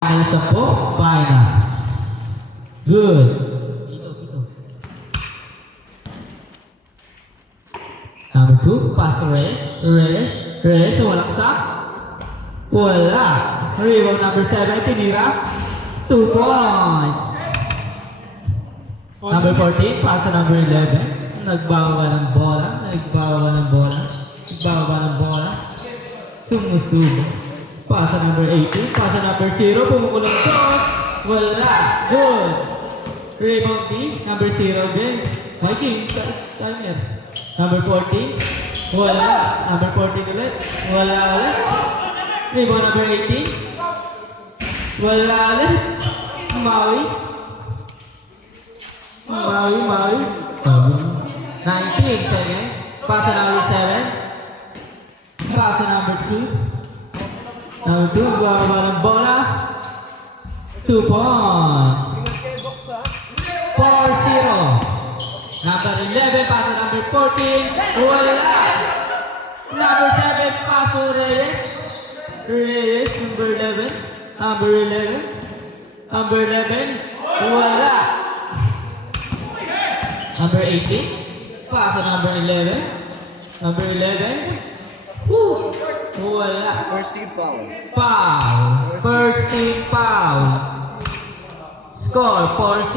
Finals na po, finals. Good. Dito. Number 2, pass to Reyes, walaksak. Wala. Rebound number 7, tinira. 2 points. Number 14, pass to number 11. Nagbawa ng bola. Sumusubo. Pass to number 18, pass to number 0, pumukulong shot. Wala. Good. Rebound D, number 0 din. Viking, timer. Number 14, wala. Number 14 ulit. Wala ulit. Rebound number 18. Wala ulit. Maui. 19 seconds. Pass to number 7. Pass to number 2. Number 2, bawa ng bola. 2 points. 4-0. Number 11, pass to number 14. Wala. Number 7, pass to Reyes. Number 11. Number 11. Wala. Number 18, pass to number 11. Number 11. Wala. First team foul. Foul. First team foul. Score 4-0.